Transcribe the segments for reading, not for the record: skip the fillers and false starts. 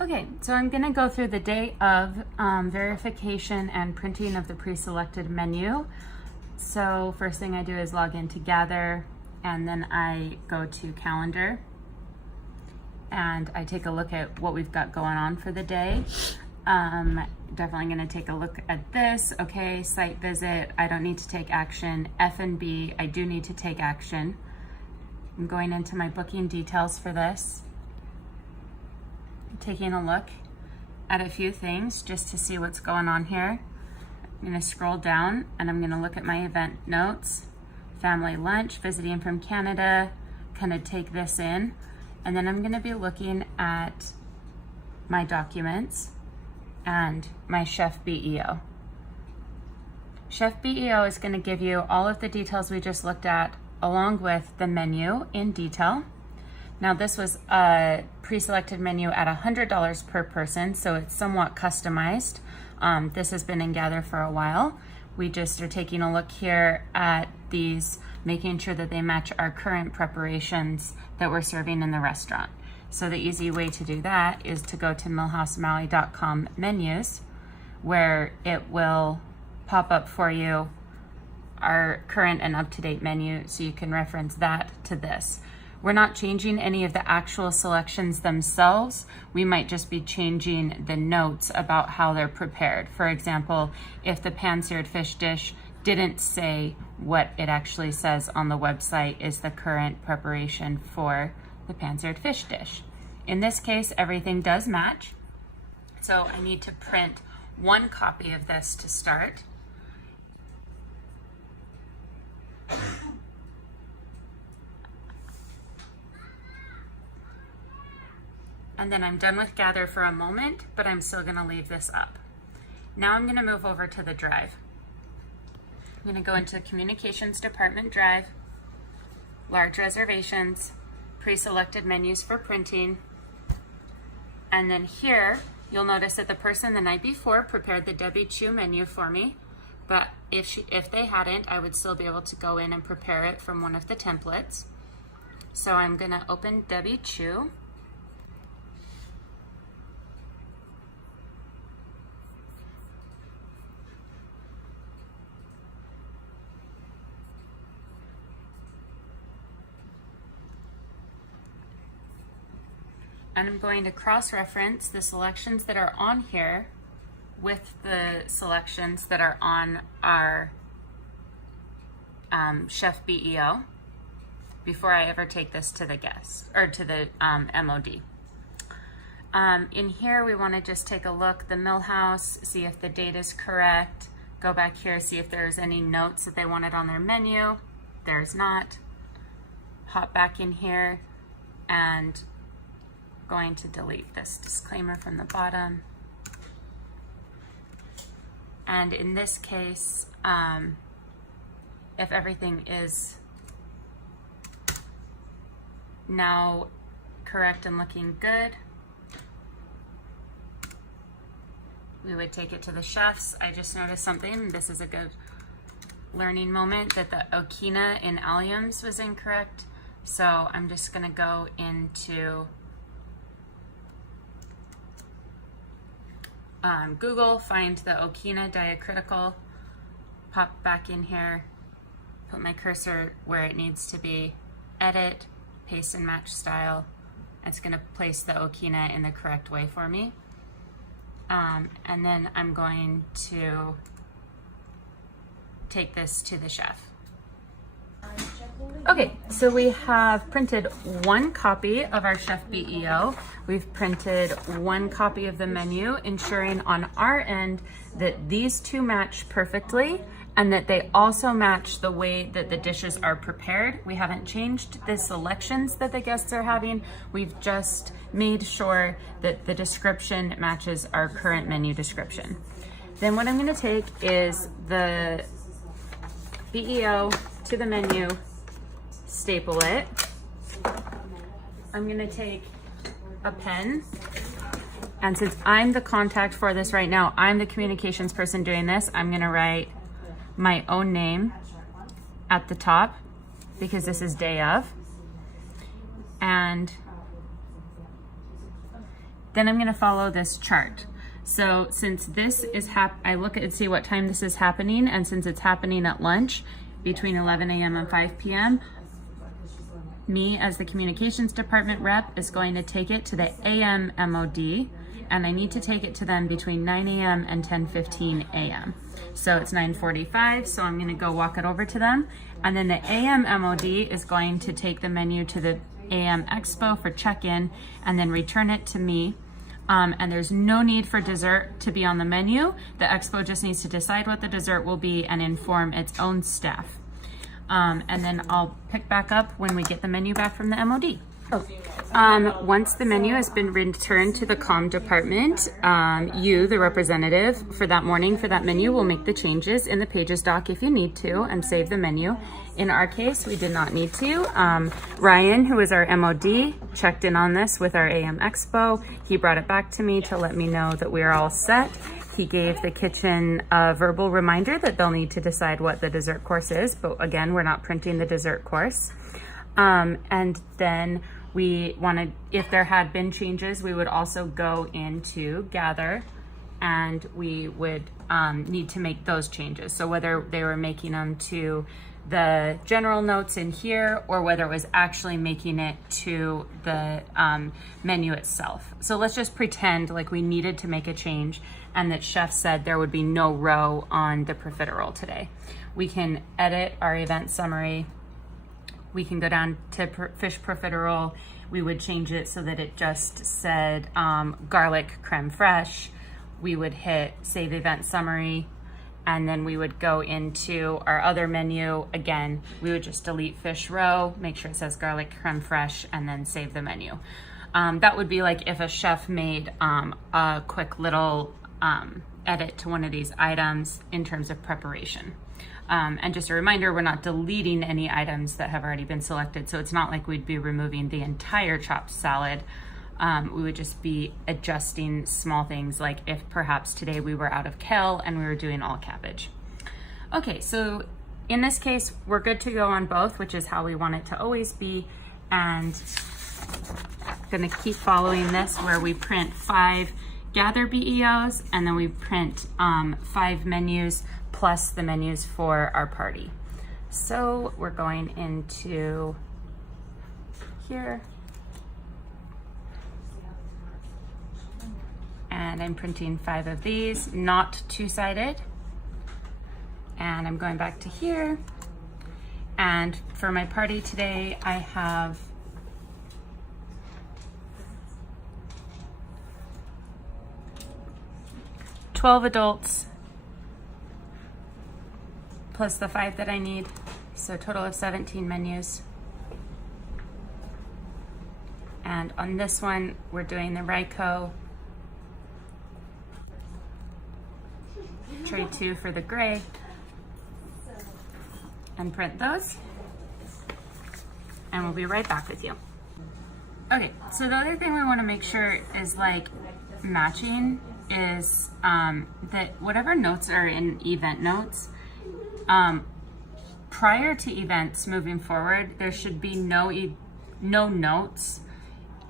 Okay, so I'm gonna go through the day of verification and printing of the pre-selected menu. So first thing I do is log in to Gather, and then I go to Calendar, and I take a look at what we've got going on for the day. Definitely gonna take a look at this. Okay, site visit, I don't need to take action. F&B, I do need to take action. I'm going into my booking details for this. Taking a look at a few things just to see what's going on here. I'm gonna scroll down and I'm gonna look at my event notes, family lunch, visiting from Canada, kind of take this in. And then I'm gonna be looking at my documents and my Chef BEO. Chef BEO is gonna give you all of the details we just looked at along with the menu in detail. Now this was a pre-selected menu at $100 per person, so it's somewhat customized. This has been in Gather for a while. We just are taking a look here at these, making sure that they match our current preparations that we're serving in the restaurant. So the easy way to do that is to go to millhousemaui.com menus, where it will pop up for you our current and up-to-date menu, so you can reference that to this. We're not changing any of the actual selections themselves. We might just be changing the notes about how they're prepared. For example, if the pan-seared fish dish didn't say what it actually says on the website is the current preparation for the pan-seared fish dish. In this case, everything does match. So I need to print one copy of this to start. And then I'm done with Gather for a moment, but I'm still gonna leave this up. Now I'm gonna move over to the drive. I'm gonna go into the Communications Department drive, large reservations, pre-selected menus for printing. And then here, you'll notice that the person the night before prepared the Debbie Chu menu for me, but if they hadn't, I would still be able to go in and prepare it from one of the templates. So I'm gonna open Debbie Chu. And I'm going to cross-reference the selections that are on here with the selections that are on our Chef BEO before I ever take this to the guest or to the MOD. In here, we want to just take a look, the Millhouse, see if the date is correct. Go back here, see if there's any notes that they wanted on their menu. There's not. Hop back in here and going to delete this disclaimer from the bottom. And in this case, if everything is now correct and looking good, we would take it to the chefs. I just noticed something. This is a good learning moment, that the Okina in alliums was incorrect. So I'm just gonna go into Google, find the Okina diacritical, pop back in here, put my cursor where it needs to be, edit, paste and match style. It's gonna place the Okina in the correct way for me. And then I'm going to take this to the chef. Okay, so we have printed one copy of our Chef BEO. We've printed one copy of the menu, ensuring on our end that these two match perfectly and that they also match the way that the dishes are prepared. We haven't changed the selections that the guests are having. We've just made sure that the description matches our current menu description. Then what I'm gonna take is the BEO to the menu, staple it. I'm gonna take a pen, and since I'm the contact for this right now, I'm the communications person doing this, I'm gonna write my own name at the top because this is day of. And Then I'm gonna follow this chart. So since this is I look at and see what time this is happening, and since it's happening at lunch between 11 a.m. and 5 p.m., me as the communications department rep is going to take it to the AM MOD, and I need to take it to them between 9 a.m. and 10:15 a.m. So it's 9:45, so I'm gonna go walk it over to them. And then the AM MOD is going to take the menu to the AM Expo for check-in and then return it to me. And there's no need for dessert to be on the menu. The Expo just needs to decide what the dessert will be and inform its own staff. And then I'll pick back up when we get the menu back from the MOD. Once the menu has been returned to the comm department, you, the representative for that morning for that menu, will make the changes in the Pages doc if you need to and save the menu. In our case, we did not need to. Ryan, who is our MOD, checked in on this with our AM Expo. He brought it back to me to let me know that we are all set. He gave the kitchen a verbal reminder that they'll need to decide what the dessert course is, but again, we're not printing the dessert course. And then we wanted, if there had been changes, we would also go into Gather and we would need to make those changes. So whether they were making them to the general notes in here or whether it was actually making it to the menu itself. So let's just pretend like we needed to make a change and that chef said there would be no row on the profiterole today. We can edit our event summary. We can go down to fish profiterole. We would change it so that it just said garlic creme fraiche. We would hit save event summary, and then we would go into our other menu. Again, we would just delete fish row, make sure it says garlic creme fraiche, and then save the menu. That would be like if a chef made a quick little edit to one of these items in terms of preparation. And just a reminder, we're not deleting any items that have already been selected. So it's not like we'd be removing the entire chopped salad. We would just be adjusting small things, like if perhaps today we were out of kale and we were doing all cabbage. Okay, so in this case, we're good to go on both, which is how we want it to always be. And I'm gonna keep following this where we print 5 Gather BEOs and then we print 5 menus plus the menus for our party. So we're going into here. And I'm printing 5 of these, not 2-sided. And I'm going back to here. And for my party today, I have $12 adults plus the 5 that I need. So a total of 17 menus. And on this one, we're doing the Ryko. Tray 2 for the gray. And print those. And we'll be right back with you. Okay, so the other thing we want to make sure is like matching is that whatever notes are in event notes, prior to events moving forward, there should be no notes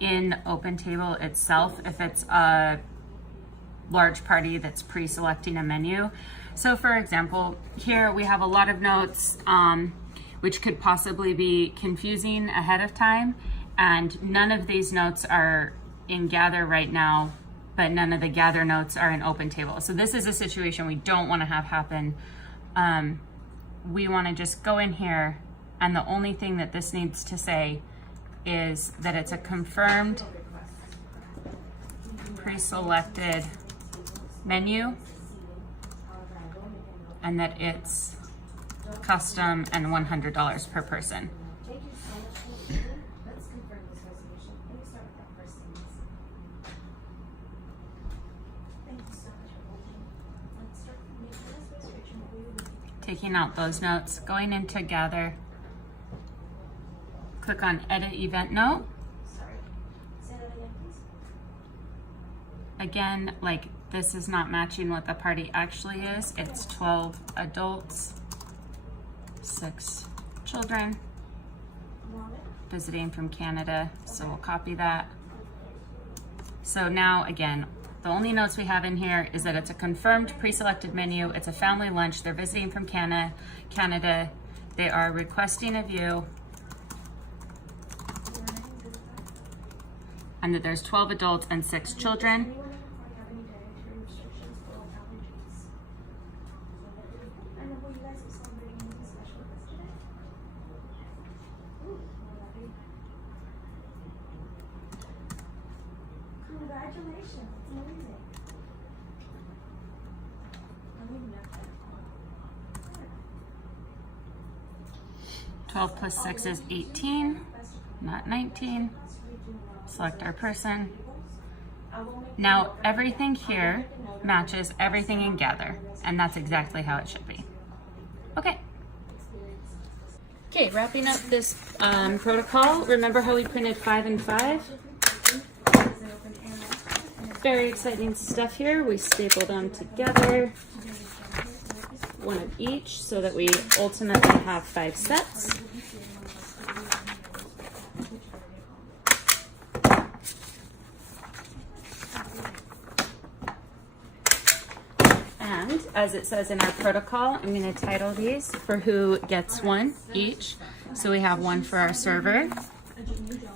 in OpenTable itself if it's a large party that's pre-selecting a menu. So for example, here we have a lot of notes which could possibly be confusing ahead of time, and none of these notes are in Gather right now, but none of the Gather notes are in OpenTable. So this is a situation we don't want to have happen. We want to just go in here, and the only thing that this needs to say is that it's a confirmed pre-selected menu and that it's custom and $100 per person. Taking out those notes, going into Gather, click on Edit Event Note. Again, like this is not matching what the party actually is. It's 12 adults, 6 children, visiting from Canada. So we'll copy that, So now again, the only notes we have in here is that it's a confirmed pre-selected menu. It's a family lunch. They're visiting from Canada. They are requesting a view. And that there's 12 adults and 6 children. Congratulations, it's amazing. 12 plus 6 is 18, not 19. Select our person. Now everything here matches everything in Gather, and that's exactly how it should be. Okay. Okay, wrapping up this protocol. Remember how we printed 5 and 5? Very exciting stuff here. We stapled them together, one of each, so that we ultimately have 5 sets. And as it says in our protocol, I'm going to title these for who gets one each. So we have one for our server.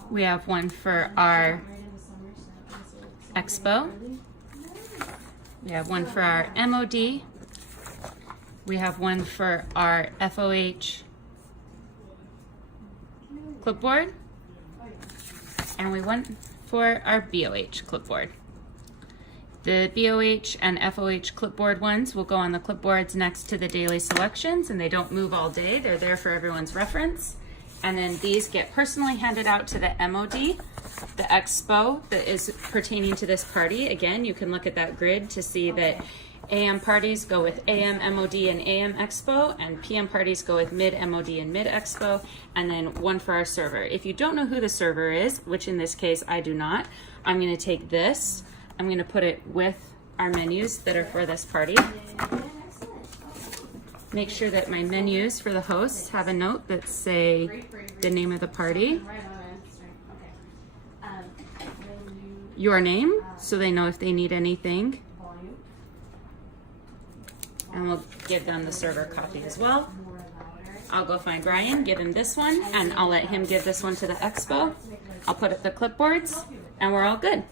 We have one for our Expo. We have one for our MOD. We have one for our FOH clipboard. And we one for our BOH clipboard. The BOH and FOH clipboard ones will go on the clipboards next to the daily selections, and they don't move all day. They're there for everyone's reference. And then these get personally handed out to the MOD, the Expo that is pertaining to this party. Again, you can look at that grid to see that AM parties go with AM MOD and AM Expo, and PM parties go with mid MOD and mid Expo, and then one for our server. If you don't know who the server is, which in this case I do not, I'm going to take this, I'm going to put it with our menus that are for this party. Make sure that my menus for the hosts have a note that say the name of the party, your name, so they know if they need anything, and we'll give them the server copy as well. I'll go find Ryan, give him this one, and I'll let him give this one to the Expo. I'll put up the clipboards, and we're all good.